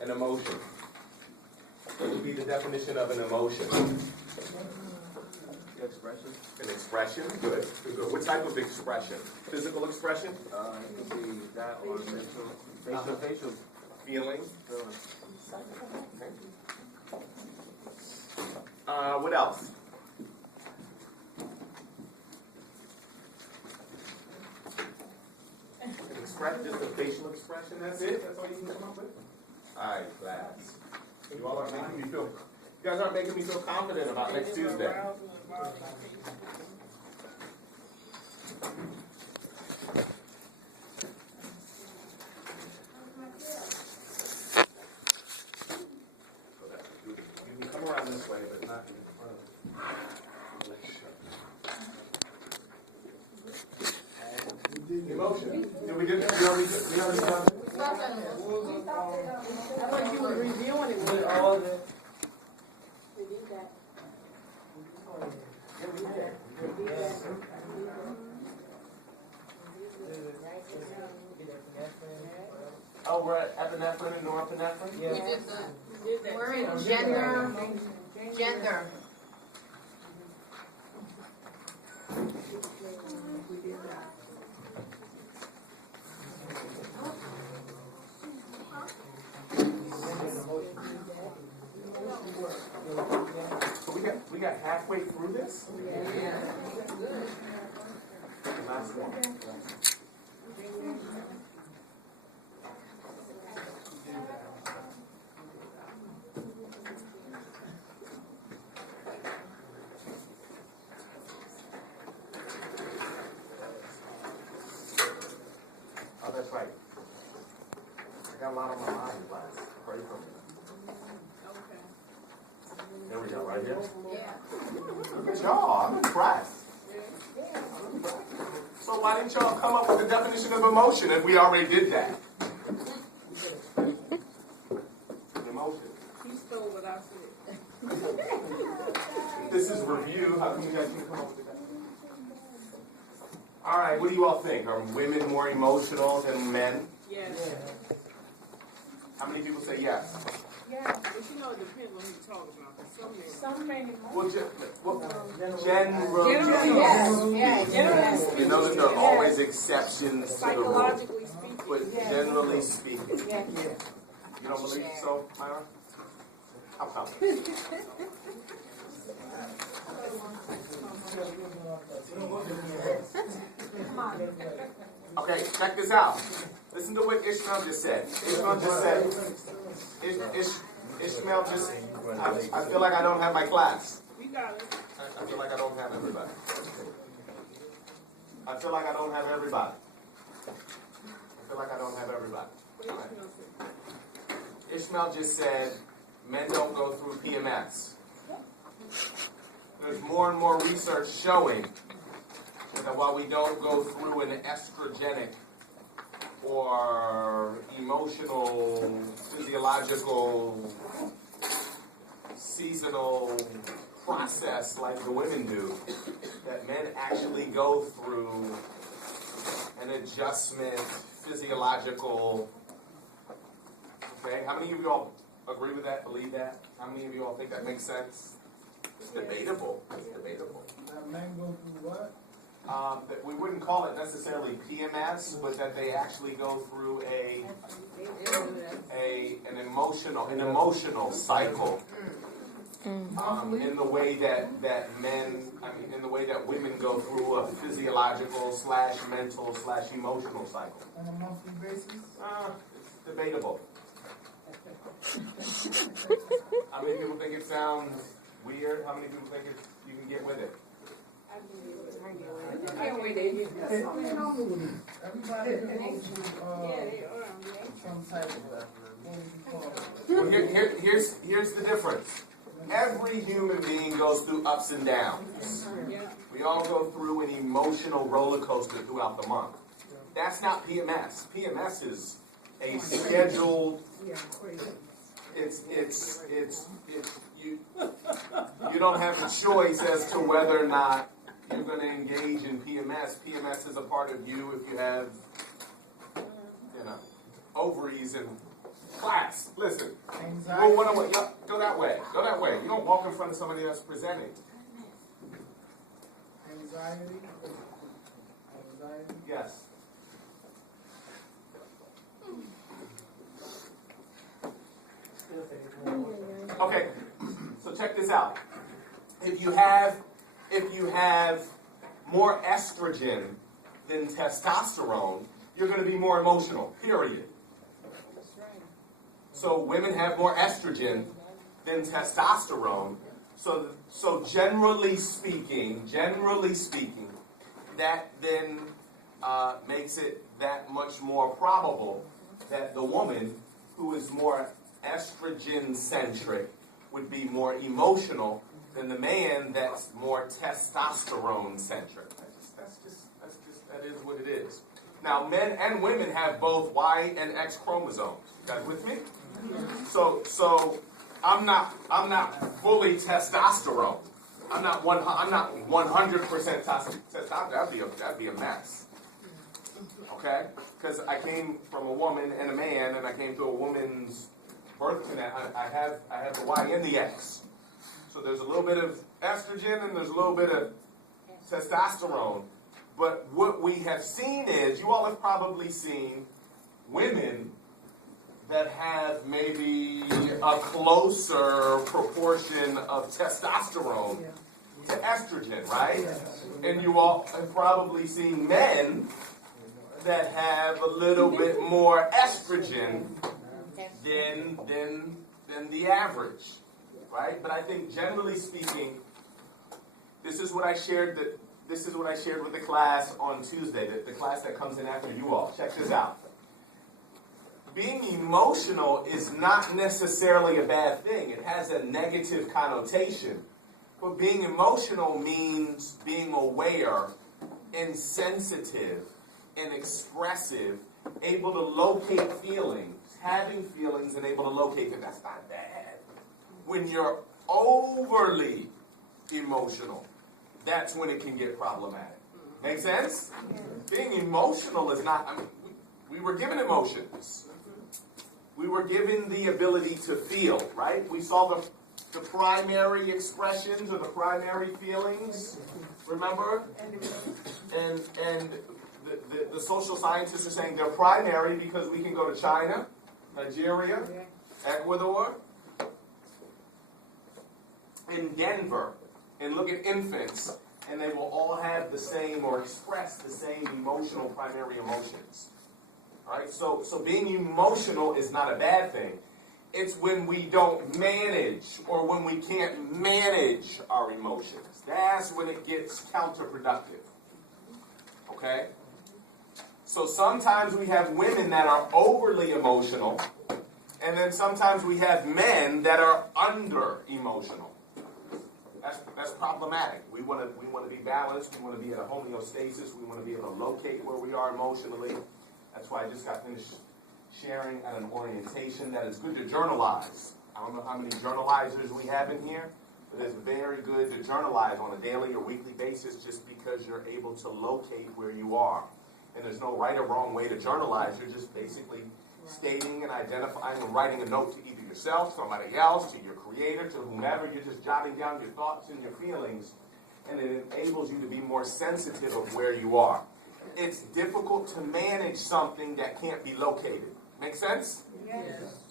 An emotion. What would be the definition of an emotion? Expression. An expression. Good. Good. What type of expression? Physical expression? It could be that or mental. Facial. Feeling. Okay. What else? An expression, just a facial expression. That's it. That's all you can come up with. All right, class. You all are making me feel. You guys aren't making me feel confident about next Tuesday. You can come around this way, but not in front of me. Emotion. Did we get that? We already done it? I thought you were reviewing it with all the. Oh, we're at epinephrine and norepinephrine? Yeah. We're in gender. Gender. So we got halfway through this? Yeah. Last one. Oh, that's right. I got a lot on my mind, class. Pray for me. There we go, right here. Yeah. Look at y'all. I'm impressed. So why didn't y'all come up with the definition of emotion if we already did that? Emotion. He stole what I said. This is review. How come you guys can come up with that? All right, what do you all think? Are women more emotional than men? Yes. How many people say yes? Yeah. But you know, it depends on who you talk about. Some men. Well, generally, Generally you know that there are always exceptions to the rule. Psychologically speaking. But generally speaking, Yeah. you don't believe so, Myra? How come? Okay, check this out. Listen to what Ishmael just said. Ishmael just, I feel like I don't have my class. We got it. I feel like I don't have everybody. I feel like I don't have everybody. I feel like I don't have everybody. Ishmael just said, men don't go through PMS. There's more and more research showing that while we don't go through an estrogenic or emotional, physiological, seasonal process like the women do, that men actually go through an adjustment, physiological. Okay, how many of you all agree with that, believe that? How many of you all think that makes sense? It's debatable. It's debatable. Men go through what? That we wouldn't call it necessarily PMS, but that they actually go through an emotional cycle. In the way that in the way that women go through a physiological / mental / emotional cycle. On a monthly basis? It's debatable. How many people think it sounds weird? How many people think you can get with it? Everybody goes through some type of what would you call it? Well, here's the difference. Every human being goes through ups and downs. We all go through an emotional roller coaster throughout the month. That's not PMS. PMS is a scheduled. You don't have a choice as to whether or not you're going to engage in PMS. PMS is a part of you if you have, ovaries and Class, listen. Anxiety. Rule 101. Yep, go that way. Go that way. You don't walk in front of somebody that's presenting. Anxiety. Yes. Okay, so check this out. If you have more estrogen than testosterone, you're going to be more emotional, period. So women have more estrogen than testosterone. So generally speaking, that then makes it that much more probable that the woman who is more estrogen-centric would be more emotional than the man that's more testosterone-centric. That is what it is. Now, men and women have both Y and X chromosomes. You guys with me? So I'm not fully testosterone. I'm not 100% testosterone. That'd be a mess. Okay? Because I came from a woman and a man, and I came to a woman's birth connect. I have the Y and the X. So there's a little bit of estrogen and there's a little bit of testosterone. But what we have seen is, you all have probably seen women that have maybe a closer proportion of testosterone to estrogen, right? And you all have probably seen men that have a little bit more estrogen than the average, right? But I think generally speaking, this is what I shared with the class on Tuesday, the class that comes in after you all. Check this out. Being emotional is not necessarily a bad thing. It has a negative connotation. But being emotional means being aware and sensitive and expressive, able to locate feelings, having feelings and able to locate them. That's not bad. When you're overly emotional, that's when it can get problematic. Make sense? Being emotional is not, we were given emotions. We were given the ability to feel, right? We saw the primary expressions or the primary feelings, remember? And the social scientists are saying they're primary because we can go to China, Nigeria, Ecuador, and Denver, and look at infants, and they will all have the same or express the same emotional primary emotions. All right? So being emotional is not a bad thing. It's when we don't manage or when we can't manage our emotions. That's when it gets counterproductive. Okay? So sometimes we have women that are overly emotional, and then sometimes we have men that are under emotional. That's problematic. We want to be balanced. We want to be at a homeostasis. We want to be able to locate where we are emotionally. That's why I just got finished sharing at an orientation that it's good to journalize. I don't know how many journalizers we have in here, but it's very good to journalize on a daily or weekly basis just because you're able to locate where you are. And there's no right or wrong way to journalize. You're just basically stating and identifying and writing a note to either yourself, somebody else, to your creator, to whomever. You're just jotting down your thoughts and your feelings, and it enables you to be more sensitive of where you are. It's difficult to manage something that can't be located. Make sense? Yes.